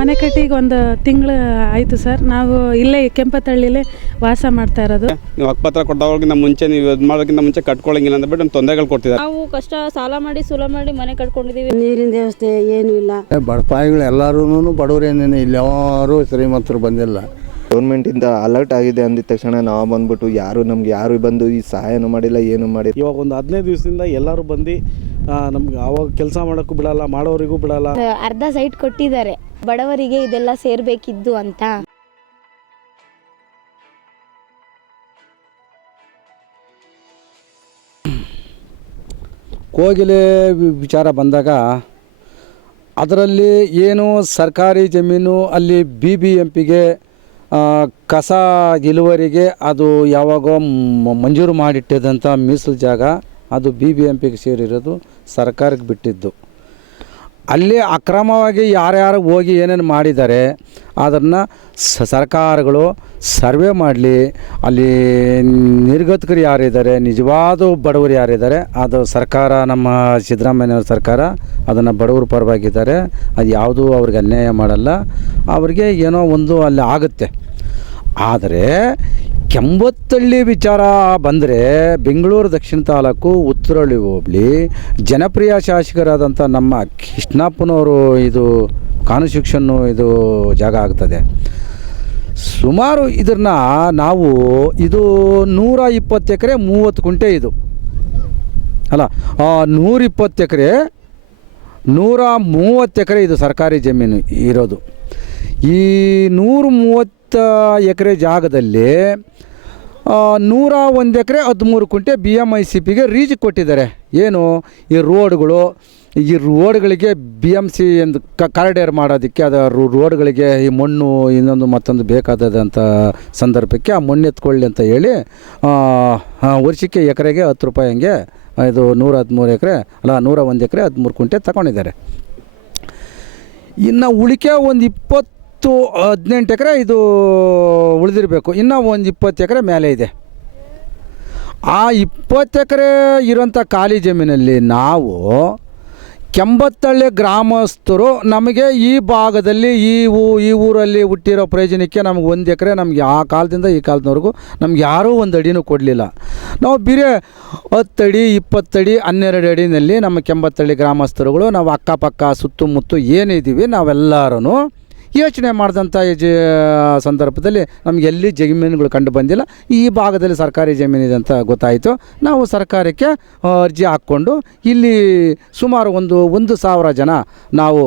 ಮನೆ ಕಟ್ಟಿಗೆ ಒಂದು ತಿಂಗಳು ಆಯಿತು ಸರ್. ನಾವು ಇಲ್ಲೇ ಕೆಂಪತಳ್ಳಿಲೇ ವಾಸ ಮಾಡ್ತಾ ಇರೋದು. ನೀವು ಹಕ್ಕುಪತ್ರ ಕೊಟ್ಟವ್ರಿಗಿಂತ ಮುಂಚೆ ನೀವು ಇದು ಮಾಡೋಕ್ಕಿಂತ ಮುಂಚೆ ಕಟ್ಕೊಳ್ಳಂಗಿಲ್ಲ ಅಂದ್ಬಿಟ್ಟು ನಮ್ಮ ತೊಂದರೆಗಳು ಕೊಡ್ತಿದ್ದಾರೆ. ನಾವು ಕಷ್ಟ ಸಾಲ ಮಾಡಿ ಸುಲ ಮಾಡಿ ಮನೆ ಕಟ್ಕೊಂಡಿದ್ದೀವಿ. ನೀರಿನ ವ್ಯವಸ್ಥೆ ಏನೂ ಇಲ್ಲ. ಬಡಪಾಯಿಗಳು ಎಲ್ಲರೂ ಬಡವರೇನೇನು ಇಲ್ಲಿ ಯಾರೂ ಶ್ರೀಮಂತರು ಬಂದಿಲ್ಲ. ಗೌರ್ಮೆಂಟಿಂದ ಅಲರ್ಟ್ ಆಗಿದೆ ಅಂದಿದ ತಕ್ಷಣ ನಾವು ಬಂದ್ಬಿಟ್ಟು ಯಾರು ನಮ್ಗೆ ಯಾರು ಬಂದು ಈ ಸಹಾಯನು ಮಾಡಿಲ್ಲ ಏನು ಮಾಡಿಲ್ಲ. ಇವಾಗ ಒಂದು ಹದಿನೈದು ದಿವಸದಿಂದ ಎಲ್ಲರೂ ಬಂದು ನಮ್ಗೆ ಅವಾಗ ಕೆಲಸ ಮಾಡೋಕ್ಕೂ ಬಿಡಲ್ಲ ಮಾಡೋರಿಗೂ ಬಿಡಲ್ಲ. ಅರ್ಧ ಸೈಟ್ ಕೊಟ್ಟಿದ್ದಾರೆ. ಬಡವರಿಗೆ ಇದೆಲ್ಲ ಸೇರ್ಬೇಕಿದ್ದು ಅಂತ. ಕೋಗಿಲೆ ವಿಚಾರ ಬಂದಾಗ ಅದರಲ್ಲಿ ಏನು ಸರ್ಕಾರಿ ಜಮೀನು ಅಲ್ಲಿ ಬಿ ಬಿ ಎಂ ಪಿಗೆ ಕಸ ಇಳುವರಿಗೆ ಅದು ಯಾವಾಗೋ ಮಂಜೂರು ಮಾಡಿಟ್ಟಿದ್ದಂಥ ಮೀಸಲು ಜಾಗ ಅದು ಬಿ ಬಿ ಎಂ ಪಿಗೆ ಸೇರಿರೋದು ಸರ್ಕಾರಕ್ಕೆ ಬಿಟ್ಟಿದ್ದು. ಅಲ್ಲಿ ಅಕ್ರಮವಾಗಿ ಯಾರ್ಯಾರು ಹೋಗಿ ಏನೇನು ಮಾಡಿದ್ದಾರೆ, ಅದನ್ನು ಸರ್ಕಾರಗಳು ಸರ್ವೆ ಮಾಡಲಿ. ಅಲ್ಲಿ ನಿರ್ಗತಿಕರು ಯಾರಿದ್ದಾರೆ, ನಿಜವಾದ ಬಡವರು ಯಾರಿದ್ದಾರೆ, ಅದು ಸರ್ಕಾರ, ನಮ್ಮ ಸಿದ್ದರಾಮಯ್ಯವ್ರ ಸರ್ಕಾರ ಅದನ್ನು ಬಡವರು ಪರವಾಗಿದ್ದಾರೆ. ಅದು ಯಾವುದೂ ಅವ್ರಿಗೆ ಅನ್ಯಾಯ ಮಾಡಲ್ಲ. ಅವರಿಗೆ ಏನೋ ಒಂದು ಅಲ್ಲಿ ಆಗುತ್ತೆ. ಆದರೆ ಕೆಂಬತ್ತಳ್ಳಿ ವಿಚಾರ ಬಂದರೆ ಬೆಂಗಳೂರು ದಕ್ಷಿಣ ತಾಲೂಕು ಉತ್ತರಳ್ಳಿ ಹೋಬಳಿ ಜನಪ್ರಿಯ ಶಾಸಕರಾದಂಥ ನಮ್ಮ ಕೃಷ್ಣಪ್ಪನವರು ಇದು ಕಾನ್ಸ್ಟಿಟ್ಯೂಷನ್ನು ಇದು ಜಾಗ ಆಗ್ತದೆ. ಸುಮಾರು ಇದನ್ನ ನಾವು ಇದು ನೂರ ಇಪ್ಪತ್ತು ಎಕರೆ ಮೂವತ್ತು ಕುಂಟೆ ಇದು. ಅಲ್ಲ ನೂರ ಇಪ್ಪತ್ತು ಎಕರೆ, ನೂರ ಮೂವತ್ತು ಎಕರೆ ಇದು ಸರ್ಕಾರಿ ಜಮೀನು ಇರೋದು. ಈ ನೂರ ಮೂವತ್ತು ಎಕರೆ ಜಾಗದಲ್ಲಿ ನೂರ ಒಂದು ಎಕರೆ ಹದಿಮೂರು ಕುಂಟೆ ಬಿ ಎಂ ಐ ಸಿ ಪಿಗೆ ರೀಜ್ ಕೊಟ್ಟಿದ್ದಾರೆ. ಏನು? ಈ ರೋಡ್ಗಳು, ಈ ರೋಡ್ಗಳಿಗೆ ಬಿ ಎಂ ಸಿ ಎಂದು ಕ, ಕಾರಿಡಾರ್ ಮಾಡೋದಕ್ಕೆ ಅದು ರೋಡ್ಗಳಿಗೆ ಈ ಮಣ್ಣು ಇನ್ನೊಂದು ಮತ್ತೊಂದು ಬೇಕಾದಂಥ ಸಂದರ್ಭಕ್ಕೆ ಆ ಮಣ್ಣು ಎತ್ಕೊಳ್ಳಿ ಅಂತ ಹೇಳಿ ವರ್ಷಕ್ಕೆ ಎಕರೆಗೆ ಹತ್ತು ರೂಪಾಯಿ ಹಂಗೆ ಇದು ನೂರ ಹದಿಮೂರು ಎಕರೆ, ಅಲ್ಲ ನೂರ ಒಂದು ಎಕರೆ ಹದಿಮೂರು ಕುಂಟೆ ತಗೊಂಡಿದ್ದಾರೆ. ಇನ್ನು ಉಳಿಕೆ ಒಂದು ಇಪ್ಪತ್ತು ಹದಿನೆಂಟು ಎಕರೆ ಇದು ಉಳಿದಿರಬೇಕು. ಇನ್ನೂ ಒಂದು ಇಪ್ಪತ್ತು ಎಕರೆ ಮೇಲೆ ಇದೆ. ಆ ಇಪ್ಪತ್ತು ಎಕರೆ ಇರೋಂಥ ಖಾಲಿ ಜಮೀನಲ್ಲಿ ನಾವು ಕೆಂಬತ್ತಳ್ಳಿ ಗ್ರಾಮಸ್ಥರು ನಮಗೆ ಈ ಭಾಗದಲ್ಲಿ ಈ ಊ, ಈ ಊರಲ್ಲಿ ಹುಟ್ಟಿರೋ ಪ್ರಯೋಜನಕ್ಕೆ ನಮ್ಗೆ ಒಂದು ಎಕರೆ ನಮ್ಗೆ ಆ ಕಾಲದಿಂದ ಈ ಕಾಲದವರೆಗೂ ನಮ್ಗೆ ಯಾರೂ ಒಂದು ಅಡಿನೂ ಕೊಡಲಿಲ್ಲ. ನಾವು ಬೇರೆ ಹತ್ತಡಿ ಇಪ್ಪತ್ತಡಿ ಹನ್ನೆರಡು ಅಡಿನಲ್ಲಿ ನಮ್ಮ ಕೆಂಬತ್ತಳ್ಳಿ ಗ್ರಾಮಸ್ಥರುಗಳು ನಾವು ಅಕ್ಕಪಕ್ಕ ಸುತ್ತಮುತ್ತ ಏನಿದ್ದೀವಿ ನಾವೆಲ್ಲರೂ ಯೋಚನೆ ಮಾಡಿದಂಥ ಜ ಸಂದರ್ಭದಲ್ಲಿ ನಮ್ಗೆ ಎಲ್ಲಿ ಜಮೀನುಗಳು ಕಂಡು ಬಂದಿಲ್ಲ, ಈ ಭಾಗದಲ್ಲಿ ಸರ್ಕಾರಿ ಜಮೀನಿದೆ ಅಂತ ಗೊತ್ತಾಯಿತು. ನಾವು ಸರ್ಕಾರಕ್ಕೆ ಅರ್ಜಿ ಹಾಕ್ಕೊಂಡು ಇಲ್ಲಿ ಸುಮಾರು ಒಂದು ಒಂದು ಸಾವಿರ ಜನ ನಾವು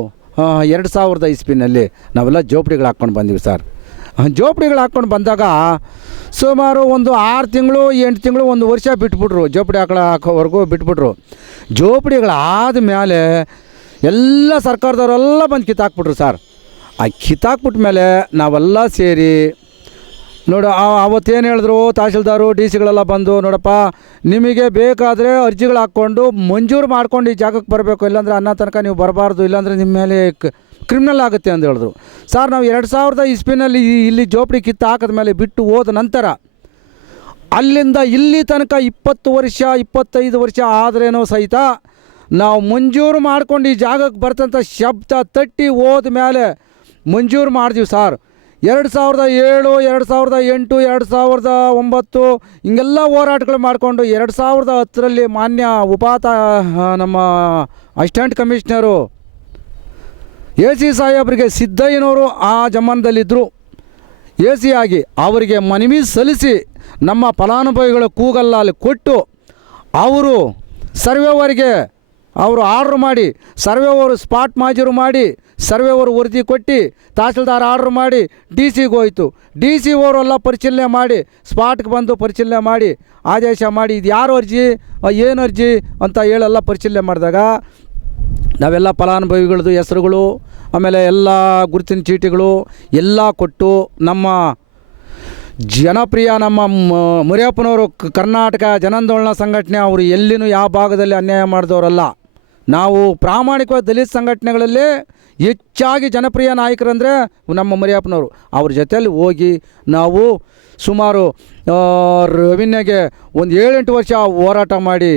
ಎರಡು ಸಾವಿರದ ಇಸ್ಪಿನಲ್ಲಿ ನಾವೆಲ್ಲ ಜೋಪಡಿಗಳು ಹಾಕ್ಕೊಂಡು ಬಂದಿವಿ ಸರ್. ಜೋಪಡಿಗಳು ಹಾಕ್ಕೊಂಡು ಬಂದಾಗ ಸುಮಾರು ಒಂದು ಆರು ತಿಂಗಳು, ಎಂಟು ತಿಂಗಳು, ಒಂದು ವರ್ಷ ಬಿಟ್ಬಿಟ್ರು. ಜೋಪಡಿ ಹಾಕೋ ಹಾಕೋವರೆಗೂ ಬಿಟ್ಬಿಟ್ರು. ಜೋಪಡಿಗಳಾದ ಮೇಲೆ ಎಲ್ಲ ಸರ್ಕಾರದವರೆಲ್ಲ ಬಂದು ಕಿತ್ತಾಕ್ಬಿಟ್ರು ಸರ್. ಆ ಕಿತ್ತಾಕ್ಬಿಟ್ಟ ಮೇಲೆ ನಾವೆಲ್ಲ ಸೇರಿ ನೋಡು ಅವತ್ತೇನು ಹೇಳಿದ್ರು, ತಹಶೀಲ್ದಾರು, ಡಿ ಸಿಗಳೆಲ್ಲ ಬಂದು, ನೋಡಪ್ಪ, ನಿಮಗೆ ಬೇಕಾದರೆ ಅರ್ಜಿಗಳು ಹಾಕ್ಕೊಂಡು ಮಂಜೂರು ಮಾಡ್ಕೊಂಡು ಈ ಜಾಗಕ್ಕೆ ಬರಬೇಕು, ಇಲ್ಲಾಂದರೆ ಅನ್ನ ತನಕ ನೀವು ಬರಬಾರ್ದು, ಇಲ್ಲಾಂದರೆ ನಿಮ್ಮ ಮೇಲೆ ಕ್ರಿಮಿನಲ್ ಆಗುತ್ತೆ ಅಂತ ಹೇಳಿದ್ರು. ಸರ್, ನಾವು ಎರಡು ಸಾವಿರದ ಇಸ್ಪಿನಲ್ಲಿ ಇಲ್ಲಿ ಜೋಪಡಿ ಕಿತ್ತು ಹಾಕಿದ ಮೇಲೆ ಬಿಟ್ಟು ಹೋದ ನಂತರ, ಅಲ್ಲಿಂದ ಇಲ್ಲಿ ತನಕ ಇಪ್ಪತ್ತು ವರ್ಷ, ಇಪ್ಪತ್ತೈದು ವರ್ಷ ಆದ್ರೇನೋ ಸಹಿತ ನಾವು ಮಂಜೂರು ಮಾಡ್ಕೊಂಡು ಈ ಜಾಗಕ್ಕೆ ಬರ್ತಂಥ ಶಬ್ದ ತಟ್ಟಿ ಹೋದ ಮೇಲೆ ಮಂಜೂರು ಮಾಡಿದ್ವಿ ಸಾರ್. ಎರಡು ಸಾವಿರದ ಏಳು, ಎರಡು ಸಾವಿರದ ಎಂಟು, ಎರಡು ಸಾವಿರದ ಒಂಬತ್ತು ಹಿಂಗೆಲ್ಲ ಹೋರಾಟಗಳು ಮಾಡಿಕೊಂಡು ಎರಡು ಸಾವಿರದ ಹತ್ತರಲ್ಲಿ ಮಾನ್ಯ ಉಪಾತ ನಮ್ಮ ಅಸಿಸ್ಟೆಂಟ್ ಕಮಿಷನರು ಎ ಸಿ ಸಾಹೇಬ್ರಿಗೆ ಸಿದ್ದಯ್ಯನವರು ಆ ಜಮಾನದಲ್ಲಿದ್ದರು ಎ ಸಿ ಆಗಿ ಅವರಿಗೆ ಮನವಿ ಸಲ್ಲಿಸಿ ನಮ್ಮ ಫಲಾನುಭವಿಗಳ ಕೂಗಲ್ಲ ಅಲ್ಲಿ ಕೊಟ್ಟು ಅವರು ಸರ್ವೆವರಿಗೆ ಅವರು ಆರ್ಡ್ರ್ ಮಾಡಿ ಸರ್ವೆವರು ಸ್ಪಾಟ್ ಮಾಜೂರು ಮಾಡಿ ಸರ್ವೆವರು ವರದಿ ಕೊಟ್ಟು, ತಹಸೀಲ್ದಾರ್ ಆರ್ಡ್ರ್ ಮಾಡಿ, ಡಿ ಸಿಗೆ ಹೋಯ್ತು. ಡಿ ಸಿ ಅವರೆಲ್ಲ ಪರಿಶೀಲನೆ ಮಾಡಿ, ಸ್ಪಾಟ್ಗೆ ಬಂದು ಪರಿಶೀಲನೆ ಮಾಡಿ, ಆದೇಶ ಮಾಡಿ, ಇದು ಯಾರು ಅರ್ಜಿ ಏನು ಅರ್ಜಿ ಅಂತ ಹೇಳೆಲ್ಲ ಪರಿಶೀಲನೆ ಮಾಡಿದಾಗ, ನಾವೆಲ್ಲ ಫಲಾನುಭವಿಗಳದ್ದು, ಹೆಸರುಗಳು, ಆಮೇಲೆ ಎಲ್ಲ ಗುರುತಿನ ಚೀಟಿಗಳು ಎಲ್ಲ ಕೊಟ್ಟು ನಮ್ಮ ಜನಪ್ರಿಯ ನಮ್ಮ ಮುರಿಯಪ್ಪನವರು ಕರ್ನಾಟಕ ಜನಾಂದೋಲನ ಸಂಘಟನೆ, ಅವರು ಎಲ್ಲಿನೂ ಯಾವ ಭಾಗದಲ್ಲಿ ಅನ್ಯಾಯ ಮಾಡಿದವರಲ್ಲ. ನಾವು ಪ್ರಾಮಾಣಿಕವಾದ ದಲಿತ ಸಂಘಟನೆಗಳಲ್ಲಿ ಹೆಚ್ಚಾಗಿ ಜನಪ್ರಿಯ ನಾಯಕರಂದರೆ ನಮ್ಮ ಮರಿಯಪ್ಪನವರು. ಅವ್ರ ಜೊತೆಯಲ್ಲಿ ಹೋಗಿ ನಾವು ಸುಮಾರು ರವೀನ್ಯಾಗೆ ಒಂದು ಏಳೆಂಟು ವರ್ಷ ಹೋರಾಟ ಮಾಡಿ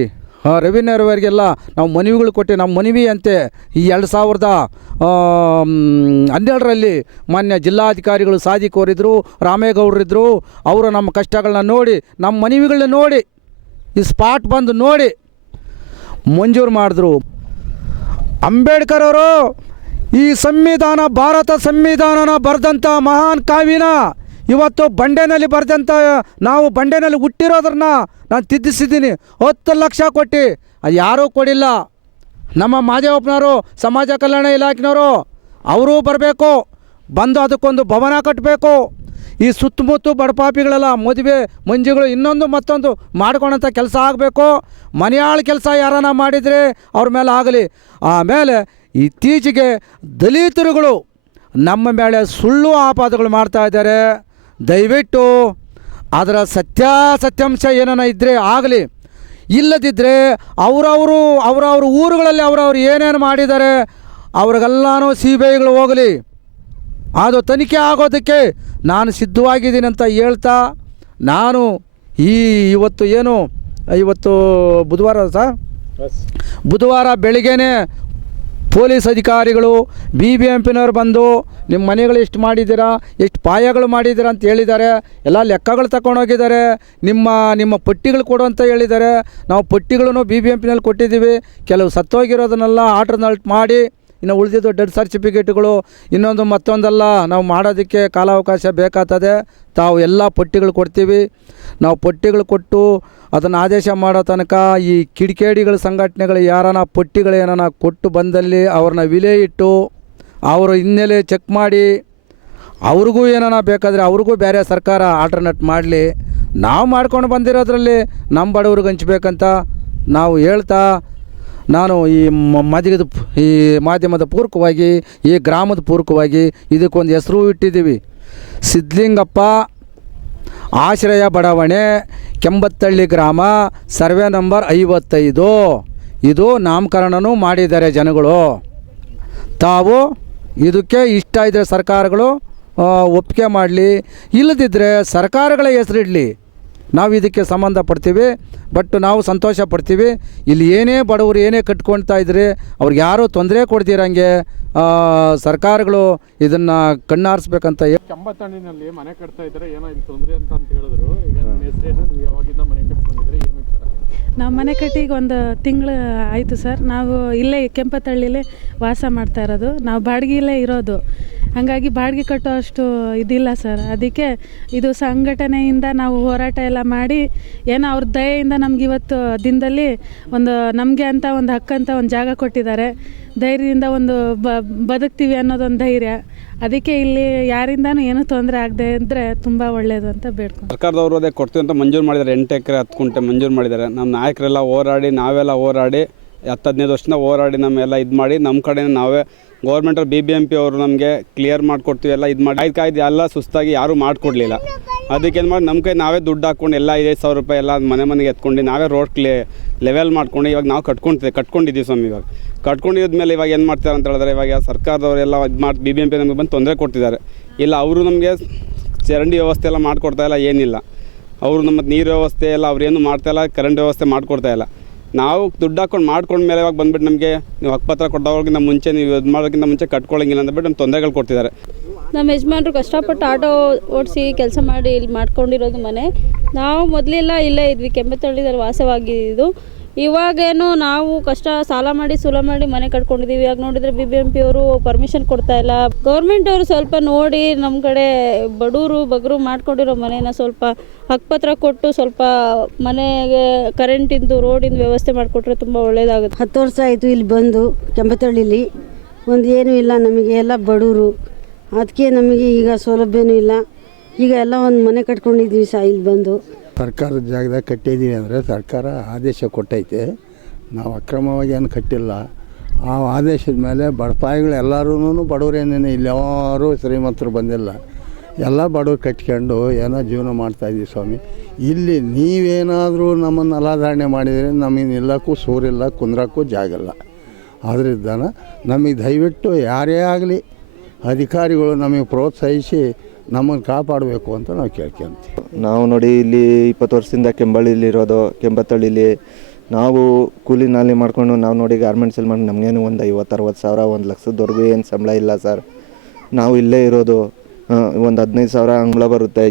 ರೆವಿನ್ಯೂವರೆಗೆಲ್ಲ ನಾವು ಮನವಿಗಳು ಕೊಟ್ಟು, ನಮ್ಮ ಮನವಿ ಅಂತೆ ಈ ಎರಡು ಸಾವಿರದ ಹನ್ನೆರಡರಲ್ಲಿ ಮಾನ್ಯ ಜಿಲ್ಲಾಧಿಕಾರಿಗಳು ಸಾಧಿ ಕೋರಿದ್ರು ರಾಮೇಗೌಡರಿದ್ದರು ಅವರು ನಮ್ಮ ಕಷ್ಟಗಳನ್ನ ನೋಡಿ, ನಮ್ಮ ಮನವಿಗಳನ್ನ ನೋಡಿ, ಈ ಸ್ಪಾಟ್ ಬಂದು ನೋಡಿ, ಮಂಜೂರು ಮಾಡಿದ್ರು. ಅಂಬೇಡ್ಕರ್ ಅವರು ಈ ಸಂವಿಧಾನ, ಭಾರತ ಸಂವಿಧಾನನ ಬರೆದಂಥ ಮಹಾನ್ ಕಾವಿನ ಇವತ್ತು ಬಂಡೆನಲ್ಲಿ ಬರೆದಂಥ, ನಾವು ಬಂಡೆನಲ್ಲಿ ಹುಟ್ಟಿರೋದ್ರನ್ನ ನಾನು ತಿದ್ದಿಸಿದ್ದೀನಿ. ಹತ್ತು ಲಕ್ಷ ಕೊಟ್ಟು. ಅದು ಯಾರೂ ಕೊಡಿಲ್ಲ. ನಮ್ಮ ಮಾದೇವಪ್ಪನವರು, ಸಮಾಜ ಕಲ್ಯಾಣ ಇಲಾಖೆನವರು, ಅವರೂ ಬರಬೇಕು. ಬಂದು ಅದಕ್ಕೊಂದು ಭವನ ಕಟ್ಟಬೇಕು. ಈ ಸುತ್ತಮುತ್ತ ಬಡಪಾಪಿಗಳೆಲ್ಲ ಮದುವೆ ಮಂಜುಗಳು ಇನ್ನೊಂದು ಮತ್ತೊಂದು ಮಾಡ್ಕೊಳಂಥ ಕೆಲಸ ಆಗಬೇಕು. ಮನೆಯಾಳ ಕೆಲಸ ಯಾರನ್ನ ಮಾಡಿದರೆ ಅವ್ರ ಮೇಲೆ ಆಗಲಿ. ಆಮೇಲೆ ಇತ್ತೀಚೆಗೆ ದಲಿತರುಗಳು ನಮ್ಮ ಮೇಲೆ ಸುಳ್ಳು ಆಪಾದಗಳು ಮಾಡ್ತಾ ಇದ್ದಾರೆ. ದಯವಿಟ್ಟು ಅದರ ಸತ್ಯಾಸತ್ಯಾಂಶ ಏನನ್ನ ಇದ್ದರೆ ಆಗಲಿ. ಇಲ್ಲದಿದ್ದರೆ ಅವರವರು ಅವರವ್ರ ಊರುಗಳಲ್ಲಿ ಅವರವ್ರು ಏನೇನು ಮಾಡಿದ್ದಾರೆ ಅವ್ರಿಗೆಲ್ಲನೂ ಸಿ ಬಿ ಐಗಳು ಹೋಗಲಿ. ಅದು ತನಿಖೆ ಆಗೋದಕ್ಕೆ ನಾನು ಸಿದ್ಧವಾಗಿದ್ದೀನಿ ಅಂತ ಹೇಳ್ತಾ ನಾನು ಈ ಇವತ್ತು ಏನು ಇವತ್ತು ಬುಧವಾರ ಸರ್ ಬುಧವಾರ ಬೆಳಿಗ್ಗೆನೇ ಪೊಲೀಸ್ ಅಧಿಕಾರಿಗಳು ಬಿ ಬಿ ಎಂ ಪಿನವ್ರು ಬಂದು ನಿಮ್ಮ ಮನೆಗಳು ಎಷ್ಟು ಮಾಡಿದ್ದೀರಾ ಎಷ್ಟು ಪಾಯಗಳು ಮಾಡಿದ್ದೀರಾ ಅಂತ ಹೇಳಿದ್ದಾರೆ. ಎಲ್ಲ ಲೆಕ್ಕಗಳು ತಗೊಂಡೋಗಿದ್ದಾರೆ ನಿಮ್ಮ ನಿಮ್ಮ ಪಟ್ಟಿಗಳು ಕೊಡು ಅಂತ ಹೇಳಿದ್ದಾರೆ. ನಾವು ಪಟ್ಟಿಗಳನ್ನು ಬಿ ಬಿ ಎಂ ಪಿನಲ್ಲಿ ಕೊಟ್ಟಿದ್ದೀವಿ. ಕೆಲವು ಸತ್ತೋಗಿರೋದನ್ನೆಲ್ಲ ಆರ್ಡ್ರನಲ್ಟ್ ಮಾಡಿ ಇನ್ನು ಉಳಿದಿದ್ದು ಡೆಡ್ ಸರ್ಟಿಫಿಕೇಟ್ಗಳು, ಇನ್ನೊಂದು ಮತ್ತೊಂದಲ್ಲ, ನಾವು ಮಾಡೋದಕ್ಕೆ ಕಾಲಾವಕಾಶ ಬೇಕಾಗ್ತದೆ. ತಾವು ಎಲ್ಲ ಪಟ್ಟಿಗಳು ಕೊಡ್ತೀವಿ. ನಾವು ಪಟ್ಟಿಗಳು ಕೊಟ್ಟು ಅದನ್ನು ಆದೇಶ ಮಾಡೋ ತನಕ ಈ ಕಿಡಿಕೇಡಿಗಳ ಸಂಘಟನೆಗಳು ಯಾರನ್ನ ಪಟ್ಟಿಗಳು ಏನಾರ ಕೊಟ್ಟು ಬಂದಲ್ಲಿ ಅವ್ರನ್ನ ವಿಲೆ ಇಟ್ಟು ಅವರ ಹಿನ್ನೆಲೆ ಚೆಕ್ ಮಾಡಿ ಅವ್ರಿಗೂ ಏನಾರ ಬೇಕಾದರೆ ಅವ್ರಿಗೂ ಬೇರೆ ಸರ್ಕಾರ ಆಲ್ಟರ್ನೇಟ್ ಮಾಡಲಿ. ನಾವು ಮಾಡ್ಕೊಂಡು ಬಂದಿರೋದ್ರಲ್ಲಿ ನಮ್ಮ ಬಡವ್ರಿಗೆ ಹಂಚ್ಬೇಕಂತ ನಾವು ಹೇಳ್ತಾ ನಾನು ಈ ಮಾಧ್ಯಮದ ಈ ಮಾಧ್ಯಮದ ಪೂರ್ವಕವಾಗಿ ಈ ಗ್ರಾಮದ ಪೂರ್ವಕವಾಗಿ ಇದಕ್ಕೊಂದು ಹೆಸರು ಇಟ್ಟಿದ್ದೀವಿ. ಸಿದ್ಲಿಂಗಪ್ಪ ಆಶ್ರಯ ಬಡಾವಣೆ, ಕೆಂಬತ್ತಳ್ಳಿ ಗ್ರಾಮ, ಸರ್ವೆ ನಂಬರ್ ಐವತ್ತೈದು. ಇದು ನಾಮಕರಣನೂ ಮಾಡಿದ್ದಾರೆ ಜನಗಳು. ತಾವು ಇದಕ್ಕೆ ಇಷ್ಟ ಇದ್ದರೆ ಸರ್ಕಾರಗಳು ಒಪ್ಪಿಗೆ ಮಾಡಲಿ. ಇಲ್ಲದಿದ್ದರೆ ಸರ್ಕಾರಗಳ ಹೆಸರಿಡಲಿ. ನಾವು ಇದಕ್ಕೆ ಸಂಬಂಧ ಪಡ್ತೀವಿ ಬಟ್ ನಾವು ಸಂತೋಷ ಪಡ್ತೀವಿ ಇಲ್ಲಿ ಏನೇ ಬಡವರು ಏನೇ ಕಟ್ಕೊಳ್ತಾ ಇದ್ರೆ ಅವ್ರಿಗೆ ಯಾರೂ ತೊಂದರೆ ಕೊಡ್ದಿರಂಗೆ ಸರ್ಕಾರಗಳು ಇದನ್ನು ಕಣ್ಣಾರಿಸ್ಬೇಕಂತ ಹೇಳಿ. ಕೆಂಬತ್ತಣ್ಣಿನಲ್ಲಿ ಮನೆ ಕಟ್ತಾ ಇದ್ರೆ ಏನೋ ತೊಂದರೆ ಅಂತ ಅಂತ ಹೇಳಿದ್ರು. ಯಾವಾಗಿಂದ ಮನೆ ಕಟ್ಕೊಂಡಿದ್ರಿ ನಾವು ಮನೆ ಕಟ್ಟಿಗೆ ಒಂದು ತಿಂಗಳು ಆಯಿತು ಸರ್. ನಾವು ಇಲ್ಲೇ ಕೆಂಪತಳ್ಳಿಲೇ ವಾಸ ಮಾಡ್ತಾ ಇರೋದು. ನಾವು ಬಾಡಿಗೆಲೇ ಇರೋದು. ಹಾಗಾಗಿ ಬಾಡಿಗೆ ಕಟ್ಟೋ ಅಷ್ಟು ಇದಿಲ್ಲ ಸರ್. ಅದಕ್ಕೆ ಇದು ಸಂಘಟನೆಯಿಂದ ನಾವು ಹೋರಾಟ ಎಲ್ಲ ಮಾಡಿ, ಏನೋ ಅವ್ರ ದಯೆಯಿಂದ ನಮ್ಗೆ ಇವತ್ತು ದಿನದಲ್ಲಿ ಒಂದು ನಮಗೆ ಅಂತ ಒಂದು ಹಕ್ಕಂತ ಒಂದು ಜಾಗ ಕೊಟ್ಟಿದ್ದಾರೆ. ಧೈರ್ಯದಿಂದ ಒಂದು ಬದುಕ್ತೀವಿ ಅನ್ನೋದೊಂದು ಧೈರ್ಯ. ಅದಕ್ಕೆ ಇಲ್ಲಿ ಯಾರಿಂದಾನು ಏನೂ ತೊಂದರೆ ಆಗದೆ ಅಂದರೆ ತುಂಬ ಒಳ್ಳೆಯದು ಅಂತ ಬೇಡ್ಕೊಂಡು. ಸರ್ಕಾರದವರು ಅದೇ ಕೊಡ್ತೀವಿ ಅಂತ ಮಂಜೂರು ಮಾಡಿದ್ದಾರೆ. ಎಂಟು ಎಕರೆ ಹತ್ತು ಕುಂಟೆ ಮಂಜೂರು ಮಾಡಿದ್ದಾರೆ. ನಮ್ಮ ನಾಯಕರೆಲ್ಲ ಹೋರಾಡಿ, ನಾವೆಲ್ಲ ಹೋರಾಡಿ, ಹತ್ತು ಹದಿನೈದು ವರ್ಷದಿಂದ ಹೋರಾಡಿ ನಮ್ಮೆಲ್ಲ ಇದು ಮಾಡಿ, ನಮ್ಮ ಕಡೆ ನಾವೇ government B B M P ಅವರು ನಮಗೆ ಕ್ಲಿಯರ್ ಮಾಡಿಕೊಡ್ತೀವಿ, ಎಲ್ಲ ಇದು ಮಾಡಿ. ಕಾಯ್ದು ಕಾಯ್ದು ಎಲ್ಲ ಸುಸ್ತಾಗಿ ಯಾರೂ ಮಾಡಿಕೊಡ್ಲಿಲ್ಲ. ಅದಕ್ಕೆ ಏನು ಮಾಡಿ, ನಮ್ಮ ಕೈ ನಾವೇ ದುಡ್ಡು ಹಾಕ್ಕೊಂಡು ಎಲ್ಲ ಐದೈದು ಸಾವಿರ ರೂಪಾಯಿ ಎಲ್ಲ ಮನೆ ಮನೆಗೆ ಎತ್ಕೊಂಡು, ನಾವೇ ರೋಡ್ ಕ್ಲೇ ಲೆವೆಲ್ ಮಾಡ್ಕೊಂಡು ಇವಾಗ ನಾವು ಕಟ್ಕೊಳ್ತೀವಿ ಕಟ್ಕೊಂಡಿದ್ದೀವಿ ಸ್ವಾಮಿ ಇವಾಗ. ಕಟ್ಕೊಂಡಿದ್ಮೇಲೆ ಇವಾಗ ಏನು ಮಾಡ್ತಾರೆ ಅಂತ ಹೇಳಿದ್ರೆ ಇವಾಗ ಸರ್ಕಾರದವರೆಲ್ಲ ಇದು ಮಾಡಿ ಬಿ ಬಿ ಎಂ ಪಿ ನಮಗೆ ಬಂದು ತೊಂದರೆ ಕೊಡ್ತಿದ್ದಾರೆ ಇಲ್ಲ, ಅವರು ನಮಗೆ ಚರಂಡಿ ವ್ಯವಸ್ಥೆ ಎಲ್ಲ ಮಾಡಿಕೊಡ್ತಾ ಇಲ್ಲ, ಏನಿಲ್ಲ. ಅವರು ನಮ್ಮ ನೀರು ವ್ಯವಸ್ಥೆ ಎಲ್ಲ ಮಾಡ್ತಾ ಇಲ್ಲ ಕರೆಂಟ್ ವ್ಯವಸ್ಥೆ ಮಾಡಿಕೊಡ್ತಾ ಇಲ್ಲ. ನಾವು ದುಡ್ಡು ಹಾಕೊಂಡು ಮಾಡ್ಕೊಂಡ್ಮೇಲೆ ಇವಾಗ ಬಂದ್ಬಿಟ್ಟು ನಮಗೆ ನೀವು ಹಕ್ಕುಪತ್ರ ಕೊಟ್ಟವ್ರಿಗಿಂತ ಮುಂಚೆ ನೀವು ಇದು ಮಾಡೋದಕ್ಕಿಂತ ಮುಂಚೆ ಕಟ್ಕೊಳ್ಳೋಂಗಿಲ್ಲ ಅಂದ್ಬಿಟ್ಟು ನಮ್ಮ ತೊಂದರೆಗಳು ಕೊಡ್ತಿದ್ದಾರೆ. ನಮ್ಮ ಯಜಮಾನ್ರು ಕಷ್ಟಪಟ್ಟು ಆಟೋ ಓಡಿಸಿ ಕೆಲಸ ಮಾಡಿ ಇಲ್ಲಿ ಮಾಡ್ಕೊಂಡಿರೋದು ಮನೆ. ನಾವು ಮೊದಲೆಲ್ಲ ಇಲ್ಲೇ ಇದ್ವಿ ಕೆಂಪತ್ತಳ್ಳಿದಲ್ಲಿ ವಾಸವಾಗಿದ್ದು. ಇವಾಗೇನು ನಾವು ಕಷ್ಟ ಸಾಲ ಮಾಡಿ ಸುಲ ಮಾಡಿ ಮನೆ ಕಟ್ಕೊಂಡಿದ್ದೀವಿ ಇವಾಗ ನೋಡಿದರೆ ಬಿ ಬಿ ಎಂ ಪಿ ಅವರು ಪರ್ಮಿಷನ್ ಕೊಡ್ತಾ ಇಲ್ಲ. ಗೌರ್ಮೆಂಟ್ ಅವರು ಸ್ವಲ್ಪ ನೋಡಿ ನಮ್ಮ ಕಡೆ ಬಡವರು ಬಗರು ಮಾಡ್ಕೊಂಡಿರೋ ಮನೇನ ಸ್ವಲ್ಪ ಹಕ್ಕುಪತ್ರ ಕೊಟ್ಟು ಸ್ವಲ್ಪ ಮನೆಗೆ ಕರೆಂಟಿಂದು ರೋಡಿಂದು ವ್ಯವಸ್ಥೆ ಮಾಡಿಕೊಟ್ರೆ ತುಂಬ ಒಳ್ಳೆಯದಾಗುತ್ತೆ ಹತ್ತು ವರ್ಷ ಆಯಿತು ಇಲ್ಲಿ ಬಂದು, ಕೆಂಪತಳ್ಳಿಲಿ. ಒಂದು ಏನೂ ಇಲ್ಲ ನಮಗೆ, ಎಲ್ಲ ಬಡವರು ಅದಕ್ಕೆ ನಮಗೆ ಈಗ ಸೌಲಭ್ಯನೂ ಇಲ್ಲ. ಈಗ ಎಲ್ಲ ಒಂದು ಮನೆ ಕಟ್ಕೊಂಡಿದ್ವಿ ಸಹ ಇಲ್ಲಿ ಬಂದು. ಸರ್ಕಾರದ ಜಾಗದಾಗ ಕಟ್ಟಿದ್ದೀವಿ ಅಂದರೆ ಸರ್ಕಾರ ಆದೇಶ ಕೊಟ್ಟೈತೆ. ನಾವು ಅಕ್ರಮವಾಗಿ ಏನು ಕಟ್ಟಿಲ್ಲ. ಆ ಆದೇಶದ ಮೇಲೆ ಬಡಪಾಯಿಗಳು ಎಲ್ಲರೂ ಬಡವರೇನೇನು ಇಲ್ಲಿ ಯಾರೂ ಶ್ರೀಮಂತರು ಬಂದಿಲ್ಲ. ಎಲ್ಲ ಬಡವ್ರು ಕಟ್ಕೊಂಡು ಏನೋ ಜೀವನ ಮಾಡ್ತಾಯಿದ್ದೀವಿ ಸ್ವಾಮಿ. ಇಲ್ಲಿ ನೀವೇನಾದರೂ ನಮ್ಮನ್ನು ಅಲಾಧಾರಣೆ ಮಾಡಿದರೆ ನಮಗೆ ನಿಲ್ಲಕ್ಕೂ ಸೂರಿಲ್ಲ, ಕುಂದ್ರಕ್ಕೂ ಜಾಗಲ್ಲ ಆದ್ರಿಂದ ನಮಗೆ ದಯವಿಟ್ಟು ಯಾರೇ ಆಗಲಿ, ಅಧಿಕಾರಿಗಳು ನಮಗೆ ಪ್ರೋತ್ಸಾಹಿಸಿ ನಮ್ಮನ್ನು ಕಾಪಾಡಬೇಕು ಅಂತ ನಾವು ಕೇಳ್ಕೊಂತೀವಿ. ನಾವು ನೋಡಿ ಇಲ್ಲಿ ಇಪ್ಪತ್ತು ವರ್ಷದಿಂದ ಕೆಂಬಳ್ಳಿಲಿರೋದು ಕೆಂಬತ್ತಳ್ಳಿಲಿ ನಾವು ಕೂಲಿ ನಾಲಿ ಮಾಡ್ಕೊಂಡು ನಾವು ನೋಡಿ ಗಾರ್ಮೆಂಟ್ಸಲ್ಲಿ ಮಾಡಿ ನಮಗೇನು ಒಂದು ಐವತ್ತು, ಅರವತ್ತು ಸಾವಿರ, ಒಂದು ಲಕ್ಷದವರೆಗೂ ಏನು ಸಂಬಳ ಇಲ್ಲ ಸರ್. ನಾವು ಇಲ್ಲೇ ಇರೋದು ಒಂದು ಹದಿನೈದು ಸಾವಿರ ಅಂಗಳ ಬರುತ್ತೆ.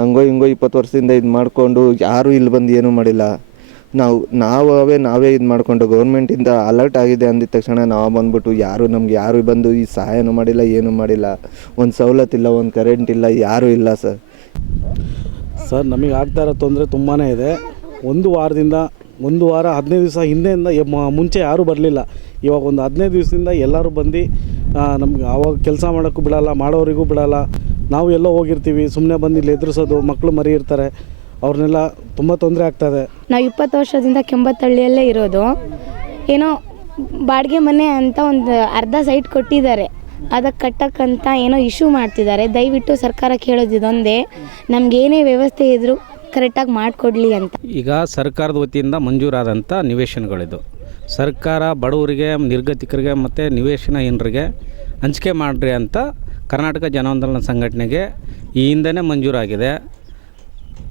ಹಂಗೋ ಹಿಂಗೋ ಇಪ್ಪತ್ತು ವರ್ಷದಿಂದ ಇದು ಮಾಡಿಕೊಂಡು ಯಾರೂ ಇಲ್ಲಿ ಬಂದು ಏನೂ ಮಾಡಿಲ್ಲ. ನಾವು, ನಾವೇ ನಾವೇ ಇದು ಮಾಡಿಕೊಂಡು ಗೌರ್ಮೆಂಟಿಂದ ಅಲರ್ಟ್ ಆಗಿದೆ ಅಂದಿದ ತಕ್ಷಣ ನಾವು ಬಂದ್ಬಿಟ್ಟು ಯಾರು ನಮ್ಗೆ ಯಾರು ಬಂದು ಈ ಸಹಾಯನೂ ಮಾಡಿಲ್ಲ, ಏನೂ ಮಾಡಿಲ್ಲ. ಒಂದು ಸವಲತ್ತಿಲ್ಲ ಒಂದು ಕರೆಂಟ್ ಇಲ್ಲ, ಯಾರೂ ಇಲ್ಲ, ಸರ್. ಸರ್, ನಮಗೆ ಆಗ್ತಾ ಇರೋ ತೊಂದರೆ ತುಂಬಾ ಇದೆ. ಒಂದು ವಾರದಿಂದ, ಒಂದು ವಾರ, ಹದಿನೈದು ದಿವಸ ಹಿಂದೆಯಿಂದ ಮುಂಚೆ ಯಾರೂ ಬರಲಿಲ್ಲ. ಇವಾಗ ಒಂದು ಹದಿನೈದು ದಿವಸದಿಂದ ಎಲ್ಲರೂ ಬಂದು ನಮ್ಗೆ ಆವಾಗ ಕೆಲಸ ಮಾಡೋಕ್ಕೂ ಬಿಡೋಲ್ಲ, ಮಾಡೋರಿಗೂ ಬಿಡೋಲ್ಲ. ನಾವು ಎಲ್ಲೋ ಹೋಗಿರ್ತೀವಿ ಸುಮ್ಮನೆ ಬಂದು ಇಲ್ಲಿ ಎದುರಿಸೋದು ಮಕ್ಕಳು ಮರಿ ಇರ್ತಾರೆ ಅವ್ರನ್ನೆಲ್ಲ ತುಂಬ ತೊಂದರೆ ಆಗ್ತದೆ ನಾವು ಇಪ್ಪತ್ತು ವರ್ಷದಿಂದ ಕೆಂಬತ್ತಳ್ಳಿಯಲ್ಲೇ ಇರೋದು. ಏನೋ ಬಾಡಿಗೆ ಮನೆ ಅಂತ ಒಂದು ಅರ್ಧ ಸೈಟ್ ಕೊಟ್ಟಿದ್ದಾರೆ. ಅದಕ್ಕೆ ಕಟ್ಟಕ್ಕಂತ ಏನೋ ಇಶ್ಯೂ ಮಾಡ್ತಿದ್ದಾರೆ. ದಯವಿಟ್ಟು ಸರ್ಕಾರ ಕೇಳೋದು ಇದೊಂದೇ. ನಮಗೇನೇ ವ್ಯವಸ್ಥೆ ಇದ್ದರೂ ಕರೆಕ್ಟಾಗಿ ಮಾಡಿಕೊಡ್ಲಿ ಅಂತ. ಈಗ ಸರ್ಕಾರದ ವತಿಯಿಂದ ಮಂಜೂರಾದಂಥ ನಿವೇಶನಗಳಿದು. ಸರ್ಕಾರ ಬಡವರಿಗೆ ನಿರ್ಗತಿಕರಿಗೆ ಮತ್ತು ನಿವೇಶನಹೀನರಿಗೆ ಹಂಚಿಕೆ ಮಾಡಿರಿ ಅಂತ ಕರ್ನಾಟಕ ಜನಾಂದೋಲನ ಸಂಘಟನೆಗೆ ಈ ಹಿಂದೆನೇ ಮಂಜೂರಾಗಿದೆ.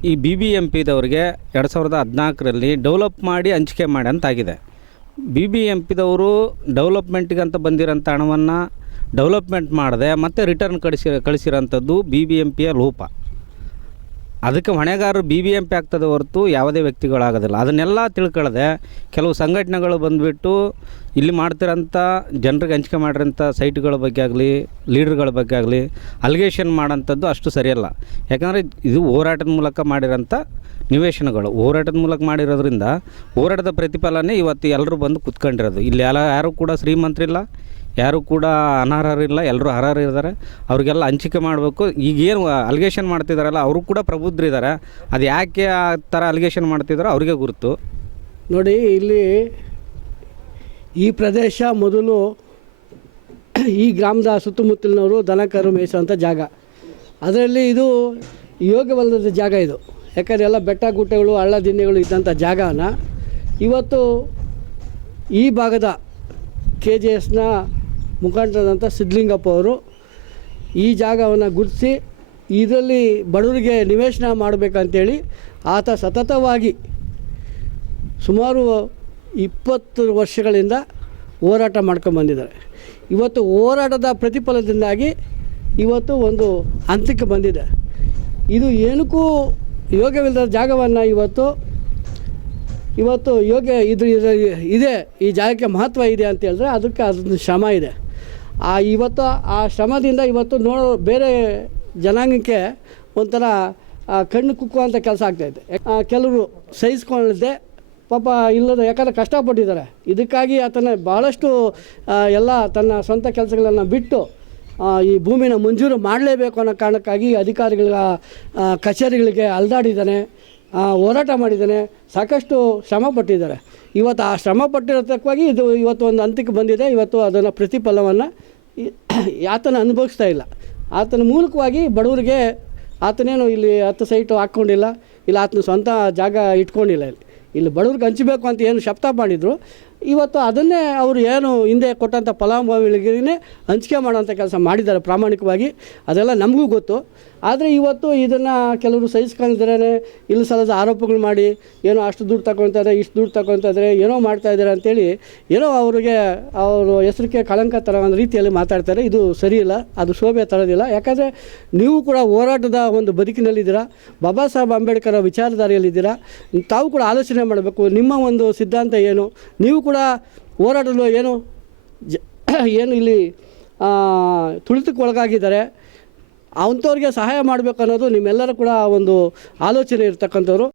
ಈ ಬಿ ಬಿ ಎಂ ಪಿದವ್ರಿಗೆ ಎರಡು ಸಾವಿರದ ಹದಿನಾಲ್ಕರಲ್ಲಿ ಡೆವಲಪ್ ಮಾಡಿ ಹಂಚಿಕೆ ಮಾಡಿ ಅಂತಾಗಿದೆ. ಬಿ ಬಿ ಎಂ ಪಿದವರು ಡೆವಲಪ್ಮೆಂಟ್ಗಂತ ಬಂದಿರೋಂಥ ಹಣವನ್ನು ಡೆವಲಪ್ಮೆಂಟ್ ಮಾಡದೆ ಮತ್ತೆ ರಿಟರ್ನ್ ಕಳಿಸಿ, ಕಳಿಸಿರೋಂಥದ್ದು ಬಿ ಬಿ ಎಂ ಪಿಯ ಲೋಪ. ಅದಕ್ಕೆ ಹೊಣೆಗಾರರು ಬಿ ಬಿ ಎಂ ಪಿ ಆಗ್ತದೆ ಹೊರತು ಯಾವುದೇ ವ್ಯಕ್ತಿಗಳಾಗೋದಿಲ್ಲ. ಅದನ್ನೆಲ್ಲ ತಿಳ್ಕೊಳ್ಳದೆ ಕೆಲವು ಸಂಘಟನೆಗಳು ಬಂದುಬಿಟ್ಟು ಇಲ್ಲಿ ಮಾಡ್ತಿರೋಂಥ ಜನರಿಗೆ ಹಂಚಿಕೆ ಮಾಡಿರೋಂಥ ಸೈಟ್ಗಳ ಬಗ್ಗೆ ಆಗಲಿ, ಲೀಡ್ರ್ಗಳ ಬಗ್ಗೆ ಆಗಲಿ ಅಲಿಗೇಷನ್ ಮಾಡೋಂಥದ್ದು ಅಷ್ಟು ಸರಿಯಲ್ಲ. ಯಾಕಂದರೆ ಇದು ಹೋರಾಟದ ಮೂಲಕ ಮಾಡಿರೋಂಥ ನಿವೇಶನಗಳು. ಹೋರಾಟದ ಮೂಲಕ ಮಾಡಿರೋದ್ರಿಂದ ಹೋರಾಟದ ಪ್ರತಿಫಲನೇ ಇವತ್ತು ಎಲ್ಲರೂ ಬಂದು ಕುತ್ಕೊಂಡಿರೋದು. ಇಲ್ಲಿ ಎಲ್ಲ ಯಾರೂ ಕೂಡ ಶ್ರೀಮಂತರಿಲ್ಲ. ಯಾರು ಕೂಡ ಅನರ್ಹರಿಲ್ಲ ಎಲ್ಲರೂ ಅರ್ಹರಿದ್ದಾರೆ. ಅವ್ರಿಗೆಲ್ಲ ಹಂಚಿಕೆ ಮಾಡಬೇಕು. ಈಗೇನು ಅಲಿಗೇಷನ್ ಮಾಡ್ತಿದ್ದಾರಲ್ಲ ಅವರು ಕೂಡ ಪ್ರಬುದ್ಧರಿದ್ದಾರೆ ಅದು ಯಾಕೆ ಆ ಥರ ಅಲಿಗೇಷನ್ ಮಾಡ್ತಿದ್ದಾರೋ ಅವ್ರಿಗೆ ಗುರುತು. ನೋಡಿ, ಇಲ್ಲಿ ಈ ಪ್ರದೇಶ ಮೊದಲು ಈ ಗ್ರಾಮದ ಸುತ್ತಮುತ್ತಲಿನವರು ದನ ಕರು ಮೇಯಿಸುವಂಥ ಜಾಗ. ಅದರಲ್ಲಿ ಇದು ಯೋಗ್ಯವಲ್ಲದ ಜಾಗ ಇದು. ಯಾಕಂದರೆ ಎಲ್ಲ ಬೆಟ್ಟ ಗುಡ್ಡಗಳು, ಹಳ್ಳ ದಿನ್ನೆಗಳು ಇದ್ದಂಥ ಜಾಗನ. ಇವತ್ತು ಈ ಭಾಗದ ಕೆ ಜಿ ಎಸ್ನ ಮುಖಂಡರಾದಂಥ ಸಿದ್ಧಲಿಂಗಪ್ಪ ಅವರು ಈ ಜಾಗವನ್ನು ಗುರುತಿಸಿ ಇದರಲ್ಲಿ ಬಡವರಿಗೆ ನಿವೇಶನ ಮಾಡಬೇಕಂತೇಳಿ ಆತ ಸತತವಾಗಿ ಸುಮಾರು ಇಪ್ಪತ್ತು ವರ್ಷಗಳಿಂದ ಹೋರಾಟ ಮಾಡ್ಕೊಂಬಂದಿದ್ದಾರೆ ಇವತ್ತು ಹೋರಾಟದ ಪ್ರತಿಫಲದಿಂದಾಗಿ ಇವತ್ತು ಒಂದು ಹಂತಕ್ಕೆ ಬಂದಿದೆ ಇದು ಏನಕ್ಕೂ ಯೋಗ್ಯವಿಲ್ಲದ ಜಾಗವನ್ನು ಇವತ್ತು ಇವತ್ತು ಯೋಗ್ಯ ಇದು ಇದು- ಇದೆ ಈ ಜಾಗಕ್ಕೆ ಮಹತ್ವ ಇದೆ ಅಂತ ಹೇಳಿದ್ರೆ ಅದಕ್ಕೆ ಅದೊಂದು ಶ್ರಮ ಇದೆ ಆ ಇವತ್ತು ಆ ಶ್ರಮದಿಂದ ಇವತ್ತು ನೋಡೋ ಬೇರೆ ಜನಾಂಗಕ್ಕೆ ಒಂಥರ ಕಣ್ಣು ಕುಕ್ಕುವಂಥ ಕೆಲಸ ಆಗ್ತಾಯಿದೆ ಕೆಲವರು ಸಹಿಸ್ಕೊಳ್ಳದೆ ಪಾಪ ಇಲ್ಲದ ಯಾಕಂದರೆ ಕಷ್ಟಪಟ್ಟಿದ್ದಾರೆ. ಇದಕ್ಕಾಗಿ ಆತನ ಭಾಳಷ್ಟು ಎಲ್ಲ ತನ್ನ ಸ್ವಂತ ಕೆಲಸಗಳನ್ನು ಬಿಟ್ಟು ಈ ಭೂಮಿನ ಮಂಜೂರು ಮಾಡಲೇಬೇಕು ಅನ್ನೋ ಕಾರಣಕ್ಕಾಗಿ ಅಧಿಕಾರಿಗಳ ಕಚೇರಿಗಳಿಗೆ ಅಲ್ದಾಡಿದ್ದಾನೆ. ಹೋರಾಟ ಮಾಡಿದ್ದಾನೆ, ಸಾಕಷ್ಟು ಶ್ರಮ ಪಟ್ಟಿದ್ದಾರೆ. ಇವತ್ತು ಆ ಶ್ರಮ ಪಟ್ಟಿರತಕ್ಕವಾಗಿ ಇದು ಇವತ್ತು ಒಂದು ಅಂತ್ಯಕ್ಕೆ ಬಂದಿದೆ. ಇವತ್ತು ಅದನ್ನು ಪ್ರತಿಫಲವನ್ನು ಆತನ ಅನುಭವಿಸ್ತಾ ಇಲ್ಲ. ಆತನ ಮೂಲಕವಾಗಿ ಬಡವರಿಗೆ ಆತನೇನು ಇಲ್ಲಿ ಹತ್ತು ಸೈಟು ಹಾಕ್ಕೊಂಡಿಲ್ಲ, ಇಲ್ಲ ಆತನ ಸ್ವಂತ ಜಾಗ ಇಟ್ಕೊಂಡಿಲ್ಲ ಇಲ್ಲಿ. ಇಲ್ಲಿ ಬಡವ್ರಿಗೆ ಹಂಚಬೇಕು ಅಂತ ಏನು ಶಪ್ತ ಮಾಡಿದರು. ಇವತ್ತು ಅದನ್ನೇ ಅವರು ಏನು ಹಿಂದೆ ಕೊಟ್ಟಂಥ ಫಲಾನುಭವಿಗಳಿಗೆ ಹಂಚಿಕೆ ಮಾಡೋಂಥ ಕೆಲಸ ಮಾಡಿದ್ದಾರೆ ಪ್ರಾಮಾಣಿಕವಾಗಿ. ಅದೆಲ್ಲ ನಮಗೂ ಗೊತ್ತು. ಆದರೆ ಇವತ್ತು ಇದನ್ನು ಕೆಲವರು ಸಹಿಸ್ಕೊಂಡಿದ್ದಾರೆ ಇಲ್ಲಿ ಸಲದ ಆರೋಪಗಳು ಮಾಡಿ, ಏನೋ ಅಷ್ಟು ದುಡ್ಡು ತಗೊತಾರೆ ಇಷ್ಟು ದುಡ್ಡು ತಗೊತಾರೆ ಏನೋ ಮಾಡ್ತಾ ಇದ್ದಾರೆ ಅಂತೇಳಿ ಏನೋ ಅವರಿಗೆ ಅವರು ಹೆಸರಿಗೆ ಕಳಂಕ ತರೋ ಒಂದು ರೀತಿಯಲ್ಲಿ ಮಾತಾಡ್ತಾರೆ. ಇದು ಸರಿ ಇಲ್ಲ ಅದು ಶೋಭೆ ತರೋದಿಲ್ಲ. ಯಾಕಂದರೆ ನೀವು ಕೂಡ ಹೋರಾಟದ ಒಂದು ಬದುಕಿನಲ್ಲಿದ್ದೀರಾ, ಬಾಬಾ ಸಾಹೇಬ್ ಅಂಬೇಡ್ಕರ್ ವಿಚಾರಧಾರೆಯಲ್ಲಿದ್ದೀರಾ, ತಾವು ಕೂಡ ಆಲೋಚನೆ ಮಾಡಬೇಕು, ನಿಮ್ಮ ಒಂದು ಸಿದ್ಧಾಂತ ಏನು? ನೀವು ಕೂಡ ಹೋರಾಡಲು ಏನು ಜ ಏನು ಇಲ್ಲಿ ತುಳಿತಕ್ಕೆ ಒಳಗಾಗಿದ್ದಾರೆ ಅಂಥವ್ರಿಗೆ ಸಹಾಯ ಮಾಡಬೇಕನ್ನೋದು ನಿಮ್ಮೆಲ್ಲರ ಕೂಡ ಒಂದು ಆಲೋಚನೆ ಇರ್ತಕ್ಕಂಥವ್ರು.